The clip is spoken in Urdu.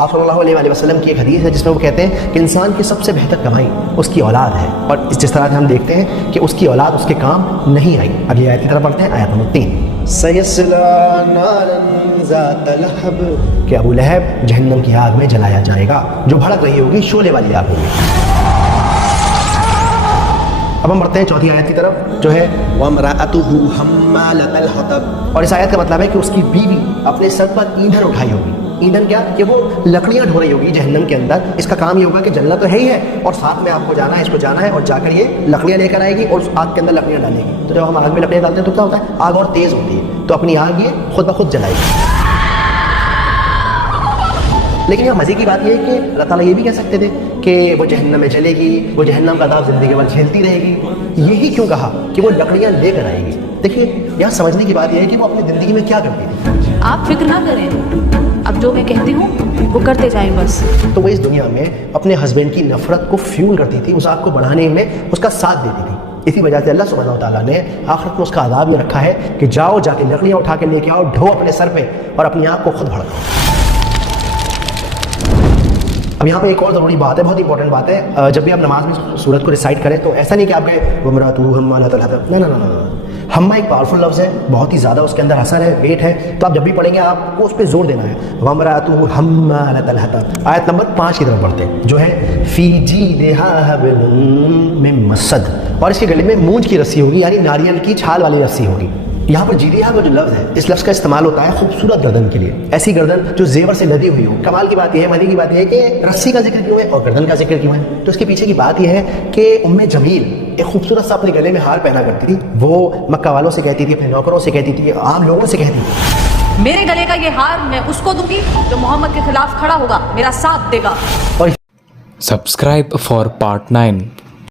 آپ صلی اللہ علیہ وسلم کی ایک حدیث ہے جس میں وہ کہتے ہیں کہ انسان کی سب سے بہتر کمائی اس کی اولاد ہے، اور جس طرح سے ہم دیکھتے ہیں کہ اس کی اولاد اس کے کام نہیں آئی۔ اگلی آیت کی طرف پڑھتے ہیں، آیت نمبر 3، سیصلیٰ نارا ذات لہب، کہ ابو لہب جہنم کی آگ میں جلایا جائے گا جو بھڑک رہی ہوگی، شعلے والی آگ ہوگی۔ اب ہم بڑھتے ہیں چوتھی آیت کی طرف جو ہے وَامْرَأَتُهُ حَمَّالَةَ الْحَطَبِ، اور اس آیت کا مطلب ہے کہ اس کی بیوی اپنے سر پر ایندھن اٹھائی ہوگی۔ ایندھن کیا کہ وہ لکڑیاں ڈھو رہی ہوگی جہنم کے اندر۔ اس کا کام یہ ہوگا کہ جلنا تو ہے ہی ہے، اور ساتھ میں آپ کو جانا ہے، اس کو جانا ہے اور جا کر یہ لکڑیاں لے کر آئے گی اور اس آگ کے اندر لکڑیاں ڈالے گی۔ تو جب ہم آگ میں لکڑیاں ڈالتے ہیں تو کیا ہوتا ہے؟ آگ اور تیز ہوتی ہے، تو اپنی آگ یہ خود بخود جلائے گی۔ لیکن یہاں مزے کی بات یہ ہے کہ اللہ تعالیٰ یہ بھی کہہ سکتے تھے کہ وہ جہنم میں جلے گی، وہ جہنم کا عذاب زندگی بھر جھیلتی رہے گی۔ یہی کیوں کہا کہ وہ لکڑیاں لے کر آئے گی؟ دیکھیے یہاں سمجھنے کی بات یہ ہے کہ وہ اپنی زندگی میں کیا کرتی تھی۔ آپ فکر نہ کریں، اب جو میں کہتی ہوں وہ کرتے جائیں بس۔ تو وہ اس دنیا میں اپنے ہسبینڈ کی نفرت کو فیول کرتی تھی، اس آگ کو بڑھانے میں اس کا ساتھ دیتی تھی۔ اسی وجہ سے اللہ سبحانہ و تعالیٰ نے آخرت میں اس کا عذاب میں رکھا ہے کہ جاؤ جا کے لکڑیاں اٹھا کے لے کے آؤ، ڈھو اپنے سر پہ اور اپنی آگ کو خود بھڑکاؤ۔ اب یہاں پہ ایک اور ضروری بات ہے، بہت امپورٹنٹ بات ہے، جب بھی آپ نماز میں سورت کو ریسائٹ کریں تو ایسا نہیں کہ آپ گئے وَامْرَأَتُهُ حَمَّالَةَ الْحَطَبِ، نہ، ہما ایک پاورفل لفظ ہے، بہت ہی زیادہ اس کے اندر اثر ہے، ویٹ ہے، تو آپ جب بھی پڑھیں گے آپ کو اس پہ زور دینا ہے۔ وَامْرَأَتُهُ حَمَّالَةَ الْحَطَبِ، آیت نمبر 5 کی طرف پڑھتے ہیں جو ہے فِي جِيدِهَا حَبْلٌ مِّن مَّسَدٍ، اور اس کے گلے میں مونج کی رسی ہوگی، یعنی ناریل کی چھال والی رسی ہوگی۔ یہاں پر جیدیہا کا جو لفظ ہے، اس لفظ کا استعمال ہوتا ہے خوبصورت گردن کے لیے، ایسی گردن جو زیور سے لدی ہوئی ہو۔ کمال کی بات یہ ہے، مزے کی بات یہ ہے کہ رسی کا ذکر کیوں ہے اور گردن کا ذکر کیوں ہے؟ تو اس کے پیچھے کی بات یہ ہے کہ جمیل ایک خوبصورت سا اپنے گلے میں ہار پہنا کرتی تھی، وہ مکہ والوں سے کہتی تھی، اپنے نوکروں سے کہتی تھی، عام لوگوں سے کہتی تھی، میرے گلے کا یہ ہار میں اس کو دوں گی جو محمد کے خلاف کھڑا ہوگا، میرا ساتھ دے گا۔ اور Subscribe for part 9.